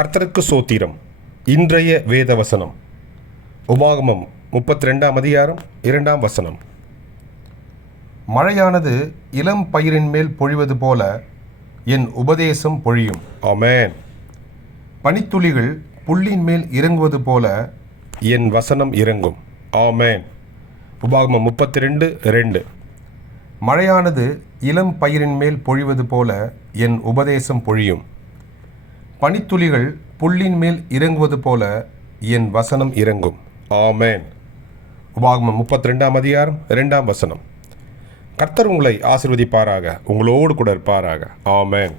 கர்த்தருக்கு சோத்திரம். இன்றைய வேத வசனம் உபாகமம் முப்பத்தி ரெண்டாம் அதிகாரம் இரண்டாம் வசனம். மழையானது இளம் பயிரின் மேல் பொழிவது போல என் உபதேசம் பொழியும். ஆமென். பனித்துளிகள் புல்லின் மேல் இறங்குவது போல என் வசனம் இறங்கும். ஆமென். உபாகமம் முப்பத்தி ரெண்டு ரெண்டு மழையானது இளம் பயிரின் மேல் பொழிவது போல என் உபதேசம் பொழியும். பனித்துளிகள் புல்லின் மேல் இறங்குவது போல என் வசனம் இறங்கும். ஆமேன். உபாகமம் முப்பத்தி ரெண்டாம் அதிகாரம் ரெண்டாம் வசனம். கர்த்தர் உங்களை ஆசிர்வதிப்பாராக உங்களோடு கூட இருப்பாராக. ஆமேன்.